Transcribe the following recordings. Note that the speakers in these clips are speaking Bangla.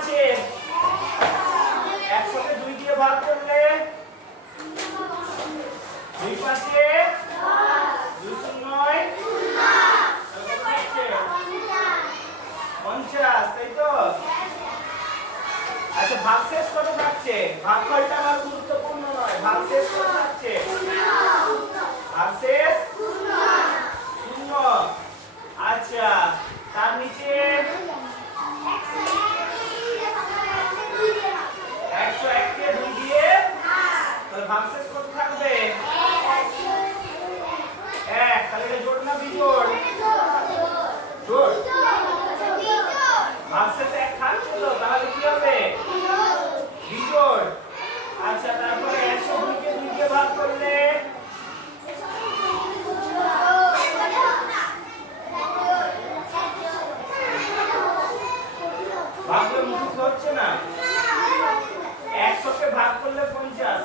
আছে? 100 কে 2 দিয়ে ভাগ করলে 2 পাঁচে 2 শূন্যয় 50, তাই তো? আচ্ছা, ভাগশেষ কত থাকছে? ভাগফলটা আমার গুরুত্বপূর্ণ নয়। ভাগশেষ কত থাকছে? ভাগশেষ 0। আচ্ছা, তার নিচে 101 কে 2 দিয়ে তাহলে ভাগশেষ কত থাকবে? 1। তাহলে এটা জোড় না বিজোড়? জোড়। ভাগশেষ 1 থাকছে তো, তাহলে কি হবে? বিজোড়। আচ্ছা, তারপরে 102 কে 2 দিয়ে ভাগ করলে ভাগলে মুখস্থ হচ্ছে না। 100 কে ভাগ করলে 50,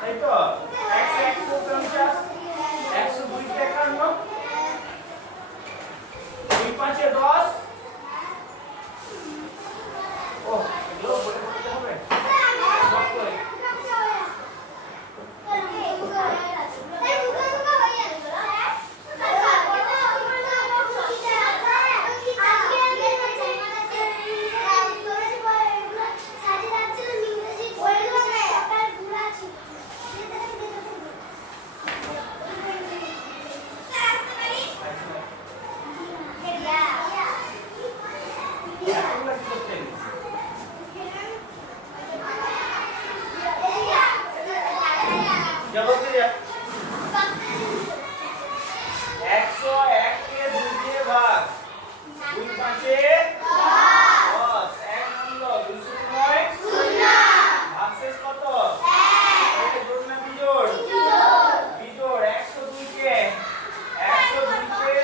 তাই তো? 101 কে 50, 102 কে 51, 2 পাঁচে 10। ও, এগুলো বলে করতে হবে। সব করে। জগতে 101 কে 2 দিয়ে ভাগ, 2 পাঁচে 10, 1 নম্বর 2 শূন্যয় 0। ভাগশেষ কত? 1। এটা জোড় না বিজোড়? বিজোড়। 102 কে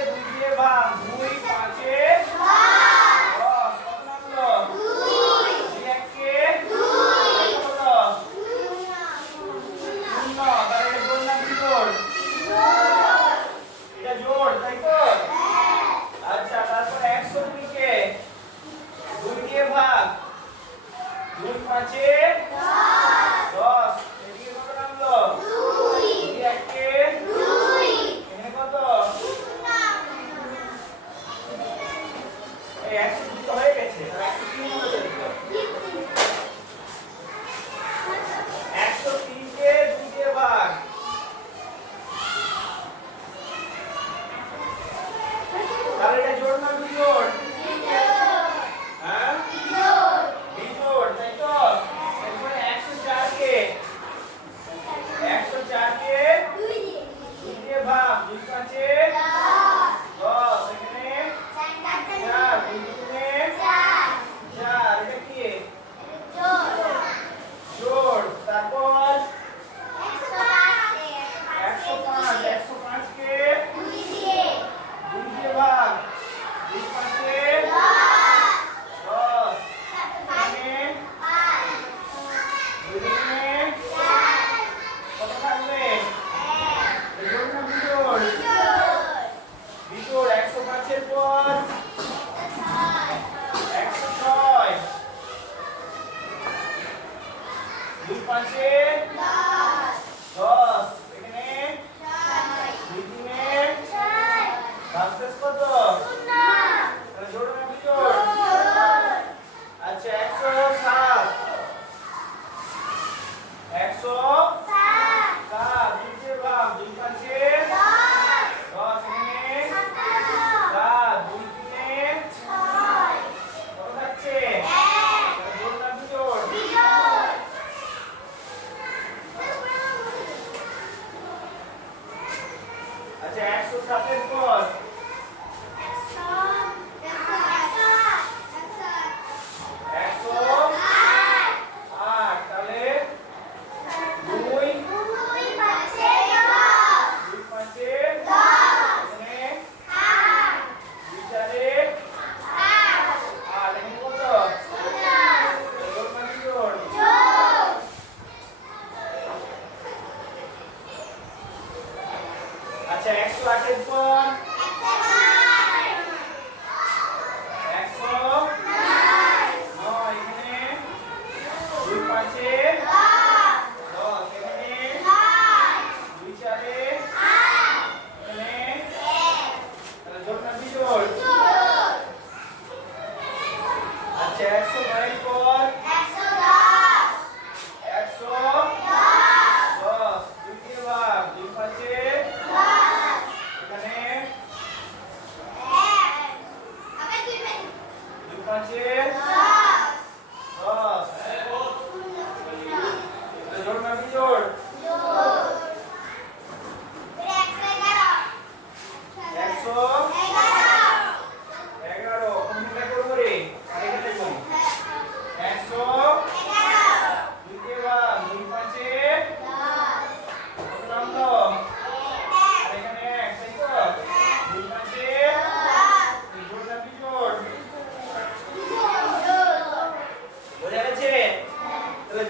2 দিয়ে ভাগ, 2 পাঁচে 10, কত নম্বর? 2। 1 কে 2 কত? 0। তাহলে এটা জোড় না বিজোড়? এটা জোড়, তাই তো? আচ্ছা, তারপর 102 কে 2 দিয়ে ভাগ, 2 পাঁচে 10, এদিকে কত নামলো? 2। 1 কে 2, এখানে কত? এই 102 তো হয়ে গেছে, তাহলে 103 হলো তো। 103 কে 2 দিয়ে ভাগ, তাহলে এটা জোড় না বিজোড়? হ্যাঁ, বিজোড়, তাই তো? এরপরে 104 কে 2 দিয়ে ভাগ, 2 পাঁচে 10, এখানে 4, 2 দুগুণে 4, এটা কি? জোড়। তারপর 105 কে 2 দিয়ে ভাগ, 2 পাঁচে 10, এখানে 2 দুগুণে কত থাকবে? জোড় না বিজোড়? বিজোড়। 105 এর পর 106, 2 পাঁচে 10, এখানে 2 দুগুণে ভাগশেষ কত? তাহলে জোড় না বিজোড়? আচ্ছা, 107, 2 দিয়ে ভাগ, 2 পাঁচে 10, এখানে 7, 2 তিনে কত থাকছে? তাহলে জোড় না বিজোড়? আচ্ছা, 107 এর পর 108,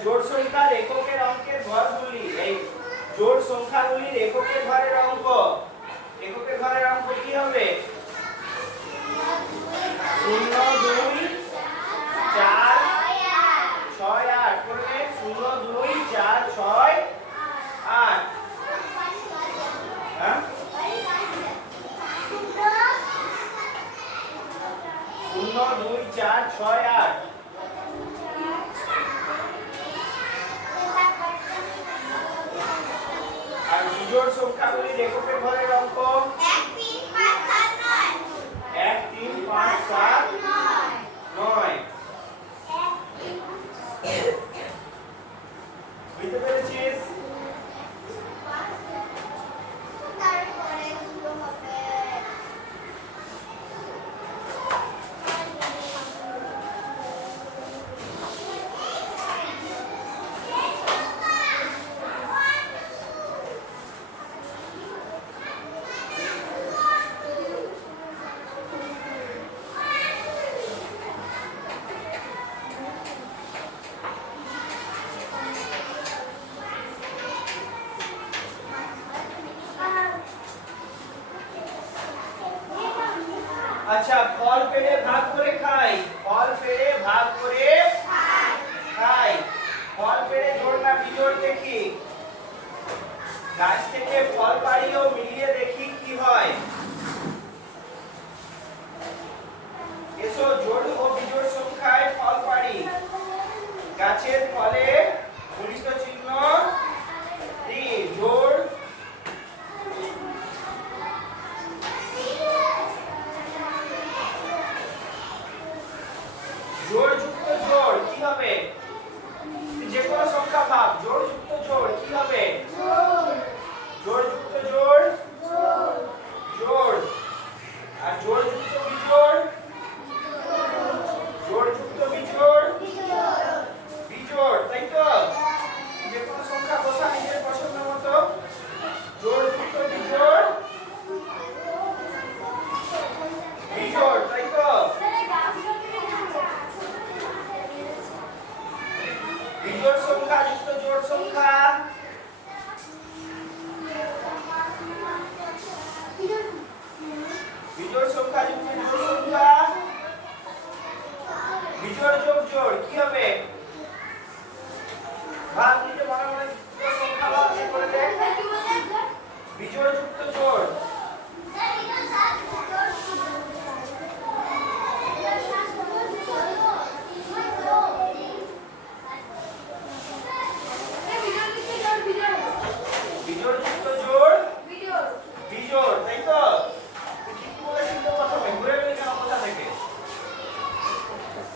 জোড় সংখ্যার এককের অঙ্কের ঘরগুলি এই জোড় সংখ্যাগুলির এককের ঘরের অঙ্ক কি হবে 0 2 4 6 8 করবে 0 2 4 6 8 হ্যাঁ 0 2 4 6 8 আর বিজোড় সংখ্যাগুলির এককের ঘরের অঙ্ক 1 3 5 7 9 বুঝতে পেরেছিস আচ্ছা ফল পেড়ে ভাগ করে খাই ফল পেড়ে ভাগ করে খাই ফল পেড়ে জোড় না বিজোড় দেখি গাছ থেকে ফল পাড়ি ও মিলিয়ে দেখি কি হয় এসো জোড় ও বিজোড় সংখ্যায় ফল পাড়ি গাছের ফলে গুণিত চিহ্ন দি জোড় জোড় যুক্ত জোড় কি হবে যে কোন সংখ্যা ভাগ জোড় যুক্ত জোড় কি হবে জোড় যুক্ত জোড় জোড় আর জোড় যুক্ত বিজোড় জোড় যুক্ত বিজোড় বিজোড় তাই তো যে কোন সংখ্যা বসা নিজের পছন্দ মতো জোড় যুক্ত বিজোড় বিজোড় তাই তো বিজোড় সংখ্যা যুক্ত জোড় সংখ্যা বিজোড় সংখ্যা যুক্ত জোড় সংখ্যা বিজোড় যোগ জোড় কি হবে ভাগ নিতে মনে মনে সংখ্যা ভাগ করে দেখ বিজোড় যুক্ত জোড় বিজোড় যুক্ত জোড় বিজোড় তাই তো তুই ঠিক বলেছিস তো প্রথমে ঘুরে গেলি কেন কোথা থেকে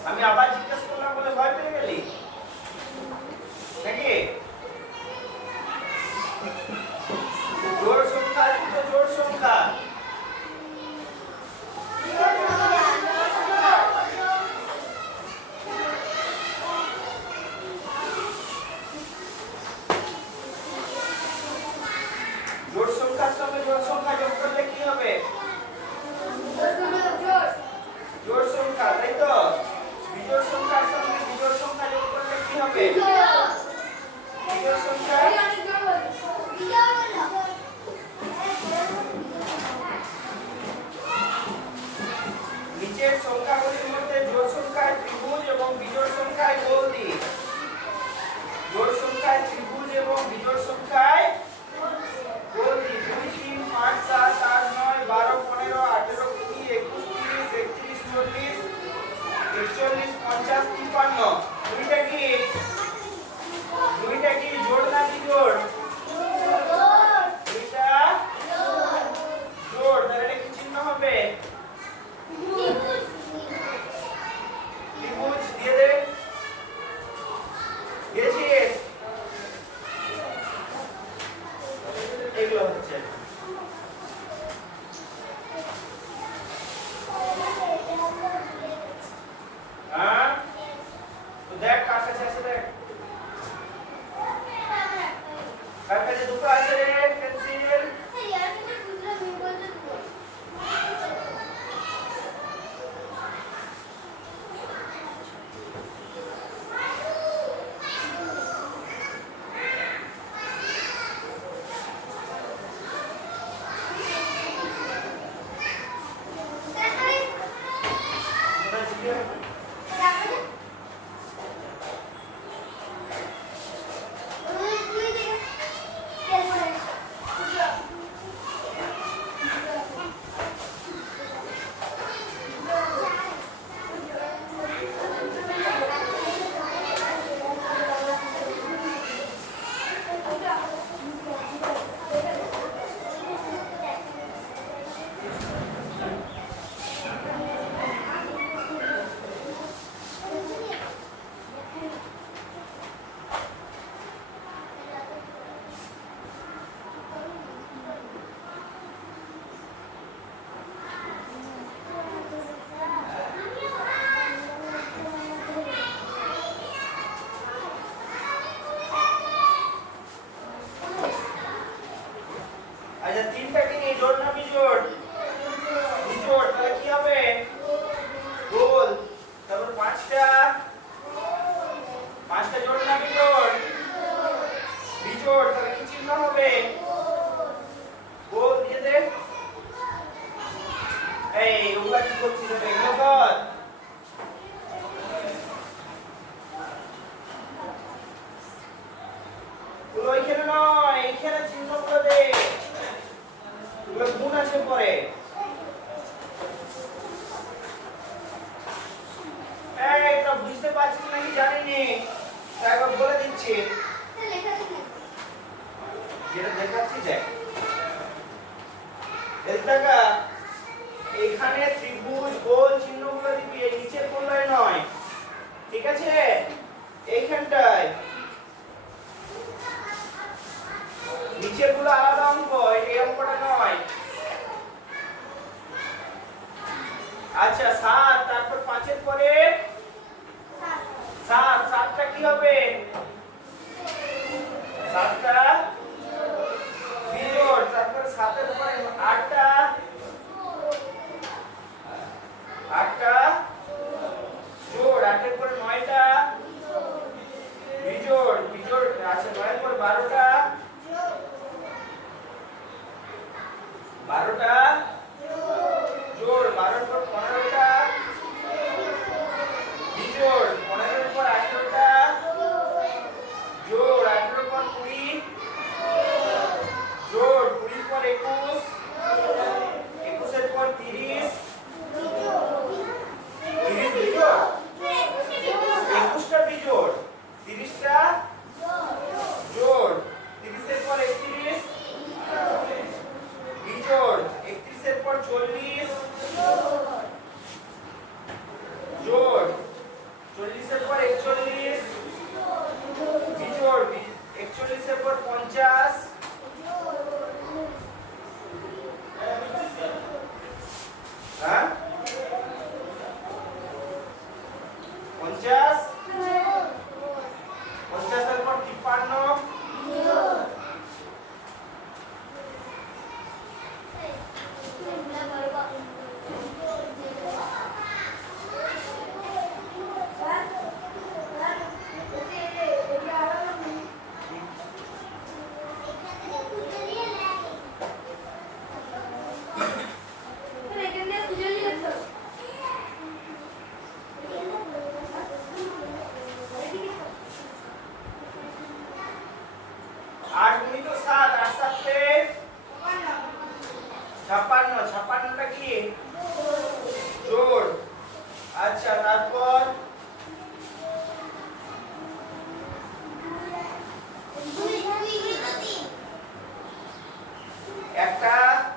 আমি আবার জিজ্ঞেস করলাম বলে ভয় পেয়ে গেলি নাকি জোড় সংখ্যা যুক্ত জোড় সংখ্যা জোড় সংখ্যার সঙ্গে জোড় সংখ্যা যোগ করলে কি হবে জোড় সংখ্যা তাই তো বিজোড় সংখ্যার সঙ্গে বিজোড় সংখ্যা যোগ করলে কি হবে বিজোড় সংখ্যা নিচের সংখ্যাগুলির মধ্যে জোড় সংখ্যায় ত্রিভুজ এবং বিজোড় সংখ্যায় গোল দিই জোড় সংখ্যায় ত্রিভুজ এবং বিজোড় সংখ্যায় গোল দিই 2 3 5 7 8 9 12 15 18 20 21 30 31 40 41 50 53 দুইটা কি জোড় না বিজোড় দুইটা জোড় তাহলে এটা কি চিহ্ন হবে ত্রিভুজ দিয়ে দে দিয়েছিস এগুলো হচ্ছে হ্যাঁ তো দেখ কার কাছে আছে দেখ কার কাছে দুটো আছে রে পেন্সিল পাঁচটা জোড় না বিজোড়? বিজোড়, তাহলে কি চিহ্ন হবে? গোল দিয়ে দে। এই ওগুলা কি করছিস? এগুলো কর। ওগুলো ওইখানে নয়, এইখানে চিহ্নগুলো দে। ওগুলো গুণ আছে পরে। এই এটা বুঝতে পারছিস নাকি জানি নি, একবার বলে দিচ্ছি। যেটা দেখাচ্ছি দেখ, এদিকে এখানে ত্রিভুজ গোল চিহ্নগুলো দিবি, এই নিচের কোণায় নয়, ঠিক আছে? এইখানটায় নিচের গুলো আলাদা অঙ্ক, এই অঙ্কটা নয়। আচ্ছা 7, তারপর 5 এর পরে 7, 7টা কি হবে? 7টা বিজোড়, তারপর 7 এর পরে 8টা 8টা জোড়, 8 এর পরে 9টা বিজোড়, বিজোড়। আচ্ছা 9 এর পর 12টা 12টা জোড়, 12 এর পর 15টা বিজোড়, 15 এর পর 18টা জোড়, 18 এর পর 20 জোড়, 20 এর পর 21 21 এর পর 30 30 বিজোড়, 21টা বিজোড়, 30টা জোড়, 30 এর পর 31 বিজোড়, 31 এর পর 40 জোড়, 40 এর পর 41 বিজোড়, 41 এর পর 50 হ্যাঁ 50 50 এর পর 53 8 গুণিত 7, 8 7 56, 56টা কি জোড়। আচ্ছা তারপর একটা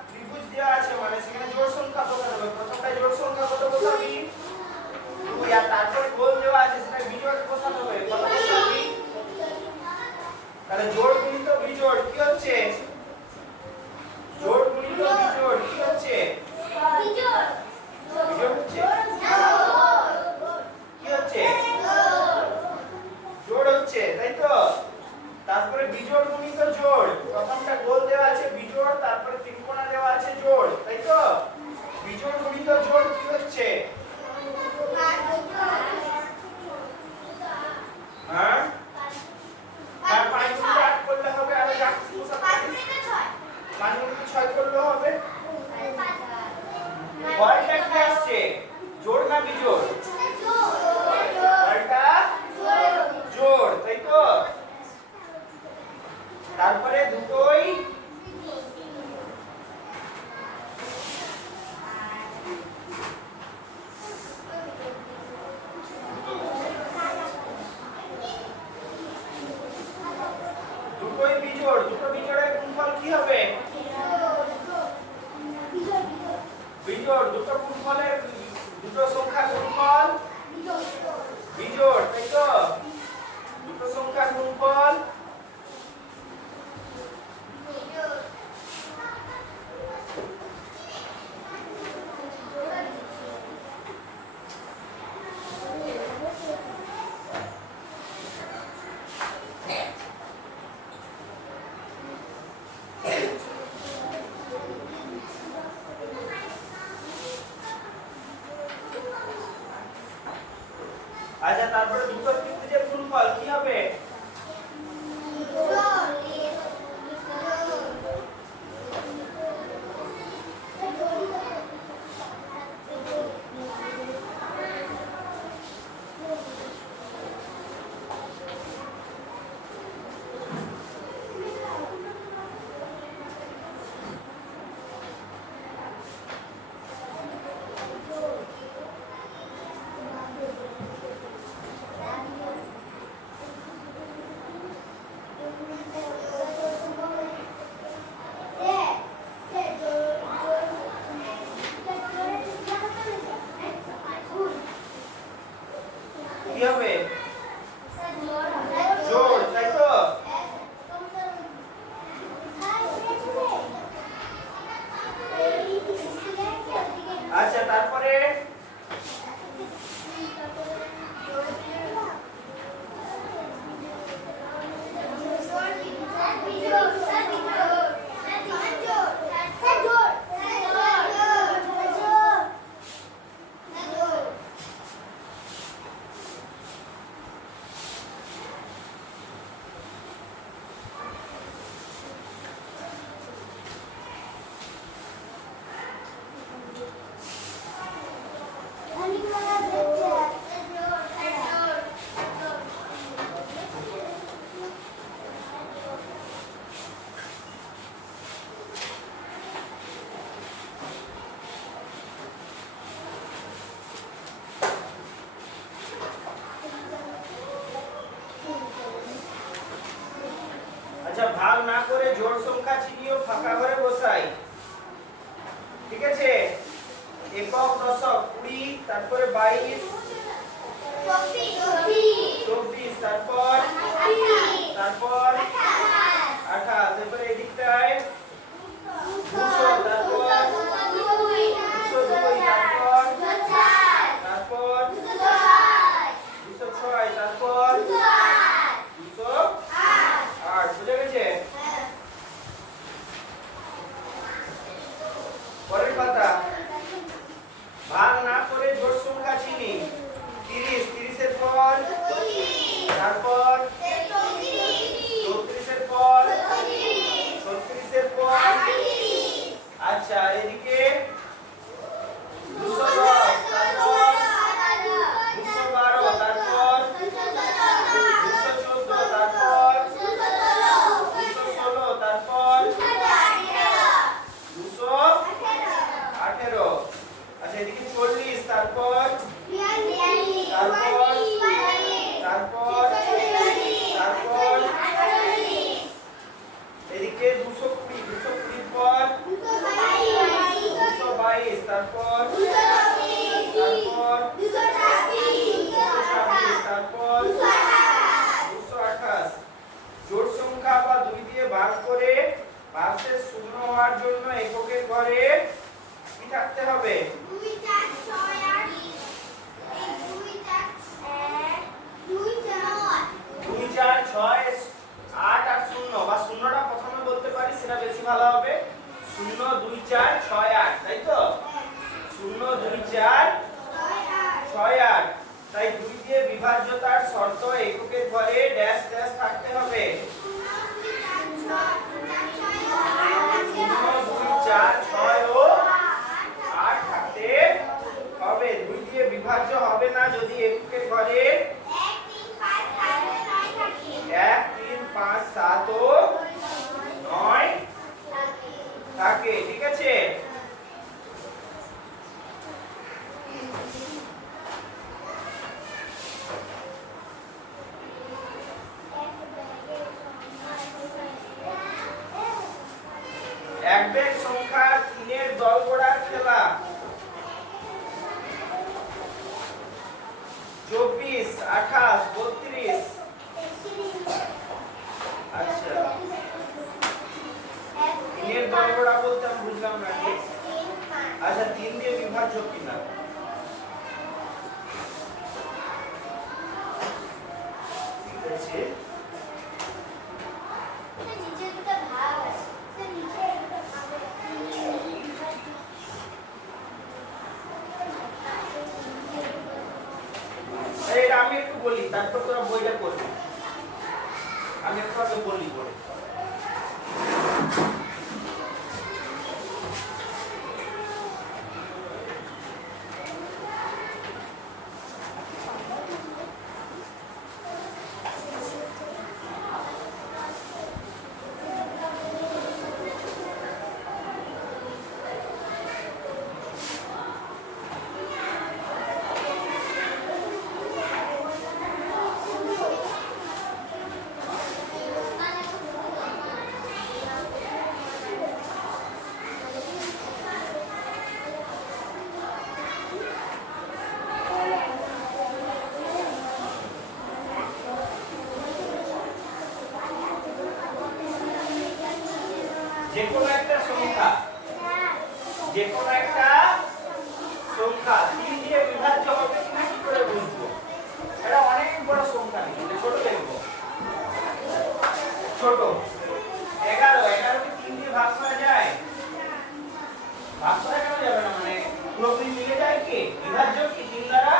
ত্রিভুজ দেওয়া আছে, মানে সেখানে জোড় সংখ্যা বসাতে হবে। প্রথমটায় জোড় সংখ্যা কত বসাবি? 2, আর তারপরে গোল দেওয়া আছে, সেটা বিজোড় বসাতে হবে। কত বসাবি? তাহলে জোড় গুণিত বিজোড় কি হচ্ছে? জোড় গুণিত বিজোড় কি হচ্ছে? বিজোড় হচ্ছে। কি হচ্ছে? জোড় হচ্ছে, তাই তো? তারপরে বিজোড় গুণিত জোড়, প্রথমটা গোল দেওয়া আছে বিজোড়, তারপরে ত্রিকোণা দেওয়া আছে জোড়, তাই তো? বিজোড় গুণিত জোড় কি হচ্ছে? হ্যাঁ হ্যাঁ 5 গুণিত 8 করলে হবে, আর যা কিছু বসাতে পারিস। 5 গুণিত 6 করলে হবে। ফলটা কি আসছে? জোড় না বিজোড়? ফলটা জোড়, তাই তো? তারপরে দুটোই বিজোড়, দুটো বিজোড়ের গুণফল কি হবে? বিজোড়, দুটো গুণফলের দুটো সংখ্যার গুণফল বিজোড়, তাই তো? দুটো সংখ্যার গুণফল আচ্ছা তারপরে দুটো আচ্ছা, ভাগ না করে জোড় সংখ্যা চিহ্নিও ফাঁকা ঘরে বসাই। ঠিক আছে, একক দশক 20, তারপরে 22, 24, তারপর 28, এরপরে এদিকটায় 200, তারপর 202, তারপর 206, তারপর 208। বুঝে গেছে? পরের পাতা, ভাগ না করে জোড় সংখ্যা চিনি। 30, 30 এর পর, তারপর 34 এর পর, 36 এর পর। আচ্ছা, এদিকে 210, তারপর 212, তারপর 214, তারপর 216, তারপর 218। আচ্ছা, এদিকে 40, তারপর এদিকে 220, 220 পর 222, তারপর 226, তারপর 228। জোড় সংখ্যা বা 2 দিয়ে ভাগ করে ভাগশেষ শূন্য হওয়ার জন্য এককের ঘরে কি থাকতে হবে? 2 4 6 8 আর 0, বা শূন্যটা প্রথমে বলতে পারি, সেটা বেশি ভালো হবে। 0 2 4 6 8, তাই তো? 0 2 4 6 8। তাই 2 দিয়ে বিভাজ্যতার শর্ত এককের ঘরে ড্যাশ ড্যাশ থাকতে হবে। 0 2 4 6 ও 8 থাকতে হবে। 2 দিয়ে বিভাজ্য হবে না যদি এককের ঘরে 1 3 5 7 ও 9 থাকে। ঠিক আছে? এক বেগ সংখ্যা 3 এর দল গড়ার খেলা। 24 28 32। আচ্ছা, 3 এর দল গড়া বলতে আমি বুঝলাম না কি। আচ্ছা, 3 দিয়ে বিভাজ্য কিনা? ঠিক আছে, এটা আমি একটু বলি, তারপর তোরা বইটা করবি। আমি একটু আগে বলি পরে। যেকোনো একটা সংখ্যা 3 দিয়ে বিভাজ্য হবে কিনা কি করে বুঝবো? এটা অনেক বড় সংখ্যা, কিন্তু ছোট দেখবো। ছোট 11 কে 3 দিয়ে ভাগ করা যায়? ভাগ করা কেন যাবে না? মানে পুরোপুরি মিলে যায় কি? বিভাজ্য কি 3 দ্বারা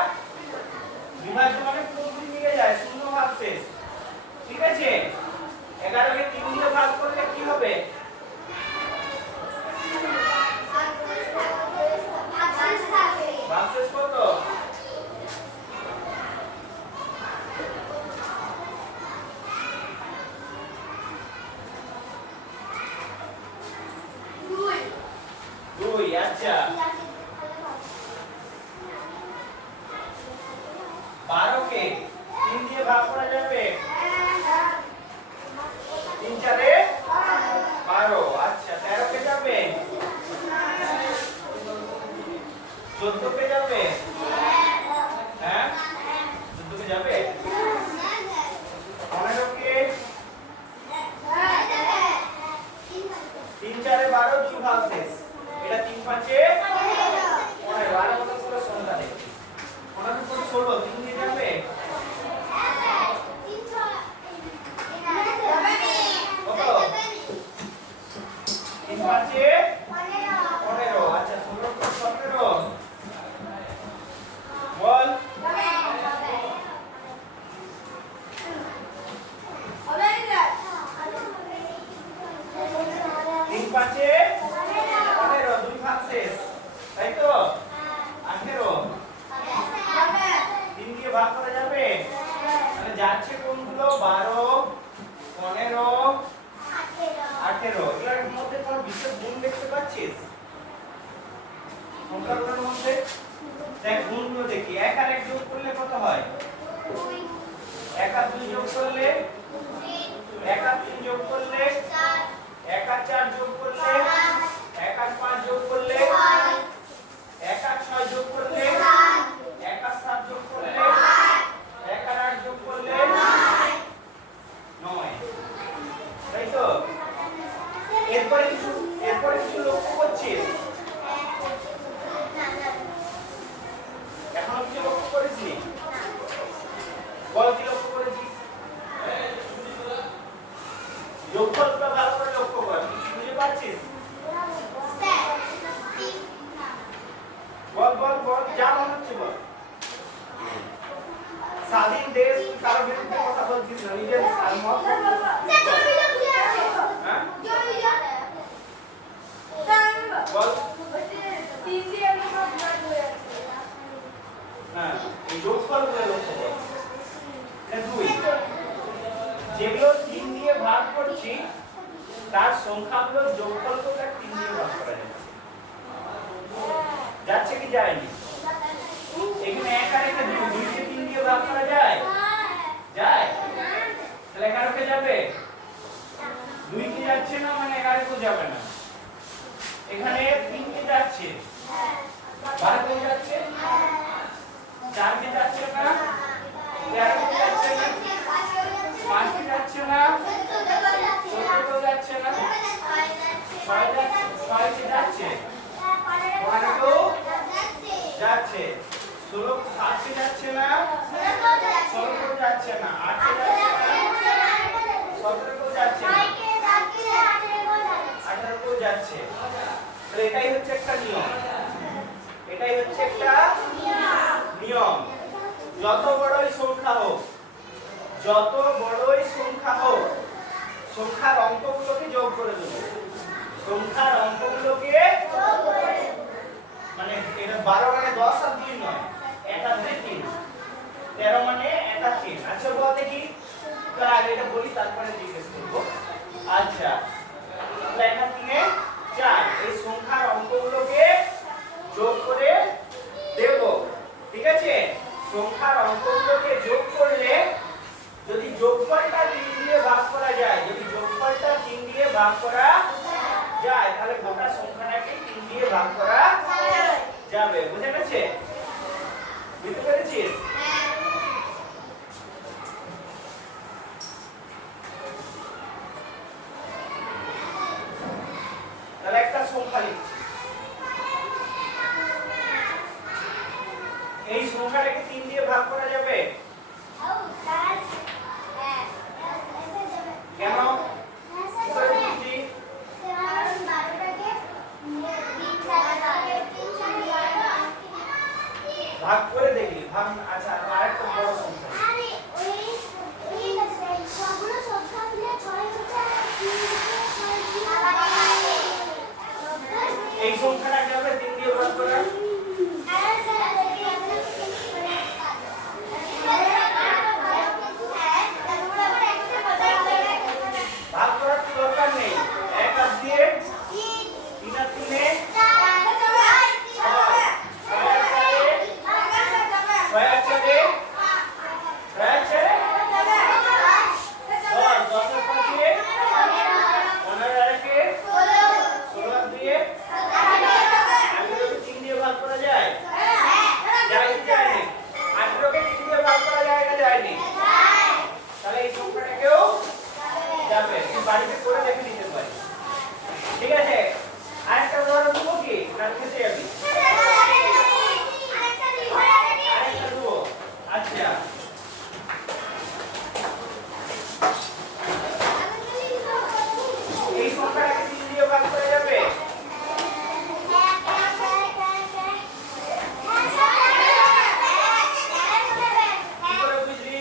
বিভাজ্য, মানে পুরোপুরি মিলে যায়, শূন্য ভাগশেষ। ঠিক আছে, 11 কে 3 দিয়ে ভাগ করলে কি হবে? ভাগশেষ কত? কোনগুলো? 12, 15, 18। এর মধ্যে কোনো বিশেষ গুণ দেখতে পাচ্ছিস সংখ্যাগুলোর মধ্যে? দেখ গুণগুলো দেখি। 1 আর 1 যোগ করলে কত হয়? 1 আর 2 যোগ করলে 1 আর 3 যোগ করলে 1 আর 4 যোগ করলে 1 আর 5 যোগ করলে 1 আর 6 যোগ করলে 1 আর 7 যোগ করলে 1 আর 8 যোগ করলে 9। তাই তো? এরপরে কিছু লক্ষ্য করছিস? এখনো কিছু লক্ষ্য করিসনি? বল কি লক্ষ্য করেছিস? যোগফলটা ভালো করে লক্ষ্য কর। কিছু বুঝতে পারছিস? বল বল বল, যা মনে হচ্ছে বল। স্বাধীন দেশ কারো বিরুদ্ধে কথা বলছিস না, নিজের মত। হ্যাঁ বল। হ্যাঁ, এই যোগফলগুলো লক্ষ্য কর। 2 যেগুলো 3 দিয়ে ভাগ করছি তার সংখ্যাগুলোর যোগফলকে 3 দিয়ে ভাগ করা যাচ্ছে। যাচ্ছে কি যায়নি? এখানে 1 আর 1 2 কে 3 দিয়ে ভাগ করা যায়? যায়? তাহলে 11 কে যাবে? 2 কে যাচ্ছে না, মানে 11 কে যাবে না। এখানে 3 কে যাচ্ছে, 12 কে যাচ্ছে, 4 কে যাচ্ছে না, 13 কে যাচ্ছে না, 5 কে যাচ্ছে না, 14 কে যাচ্ছে না, 6 কে যাচ্ছে, 15 কেও যাচ্ছে, 16 7 কে যাচ্ছে না, 16 কেও যাচ্ছে না, 8 কে যাচ্ছে না, 17 কেও যাচ্ছে না, 18 কেও যাচ্ছে। তাহলে এটাই হচ্ছে একটা নিয়ম। এটাই হচ্ছে একটা নিয়ম। যত বড়ই সংখ্যা হোক, যত বড়ই সংখ্যা হোক, সংখ্যার অঙ্কগুলোকে যোগ করে দেবো। সংখ্যার অঙ্কগুলোকে মানে এটা 12 মানে 10 আর 2 নয়, 1 আর 2 3, 13 মানে 1 আর 3। আচ্ছা বল দেখি, তার আগে এটা বলি তারপরে জিজ্ঞেস করব। আচ্ছা, 1 আর 3 4, এই সংখ্যার অঙ্কগুলোকে যোগ করে দেব। ঠিক আছে? সংখ্যার অঙ্কগুলোকে যোগ করলে যদি যোগফলটা 3 দিয়ে ভাগ করা যায়, যদি যোগফলটা 3 দিয়ে ভাগ করা যায়, তাহলে গোটা সংখ্যাটাকে 3 দিয়ে ভাগ করা যাবে। বুঝে গেছে? বুঝতে পেরেছিস? তাহলে একটা সংখ্যা লিখছি। এই সংখ্যাটাকে 3 দিয়ে ভাগ করা যাবে? কেন? কি করে বুঝছি? ভাগ করে দেখি। ভাগ। আচ্ছা, আরেকটা বড় সংখ্যা। এই সংখ্যাটাকে আমরা 3 দিয়ে ভাগ করা। ভাগ করার কি দরকার নেই। 1 আর 2 3 আর 3 বাড়িতে করে দেখে নিতে পারি। ঠিক আছে? আরেকটা উদাহরণ দেবো কি? না খেতে যাবি? আরেকটা দেবো। আচ্ছা, এই সংখ্যাটাকে 3 দিয়ে ভাগ করা যাবে? কি করে বুঝলি?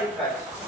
বাড়ির কাজ।